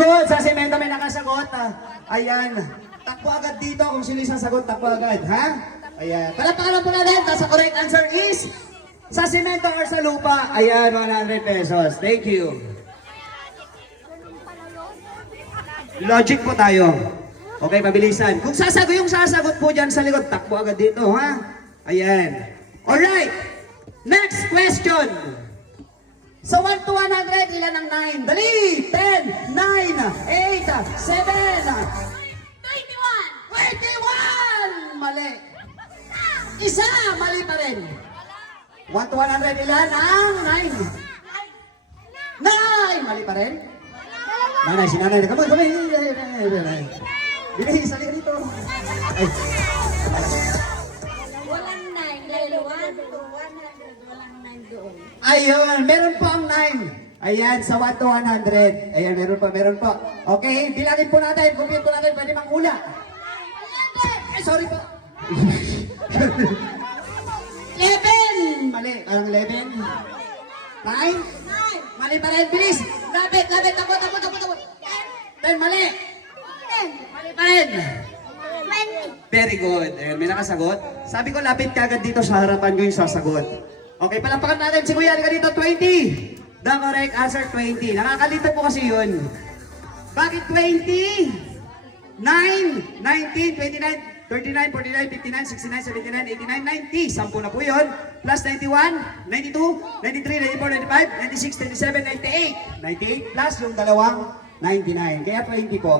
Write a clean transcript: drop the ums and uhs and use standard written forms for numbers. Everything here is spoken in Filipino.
good. Sa semento may nakasagot. Ayan. Takbo agad dito kung sino yung sasagot. Takbo agad, ha? Ayan. Palapakan po natin. Sa correct answer is sa semento or sa lupa. Ayan, 100 pesos. Thank you. Logic po tayo. Okay, pabilisan. Kung yung sasagot po dyan sa likod, takbo agad dito, ha? Ayan. Alright. Next question. Sa 1 to 100, ilan ang 9? Dali! 10, 9, 8, 7, 21! Mali. Isa, mali pa rin. 1 to 100, ilan ang 9? 9! Mali pa rin. Nanay, si nanay. Kamay. Bilis, salika dito. Ay. Walang 9. Dahil 1 to 100, walang 9 doon. Ayun, meron po ang 9. Ayan, sa 1 to 100. Ayan, meron po. Okay, bilangin po natin. Compute po natin, pwede manghula. Ay, sorry po. 11! Mali, parang 11. 9? Mali pa rin, bilis. Lapit, takbo. 10, mali. Mali pa rin. Very good. Ayan, may nakasagot. Sabi ko, lapit ka agad dito sa harapan ko yung sasagot. Okay, palampakan natin si Kuya. Halika dito, 20. The correct answer, 20. Nakakalito po kasi yun. Bakit 20? 9, 19, 29, 39, 49, 59, 69, 79, 89, 90. 10 na po yun. Plus 91, 92, 93, 94, 95, 96, 97, 98. 98 plus yung dalawang 99. Kaya 20 po.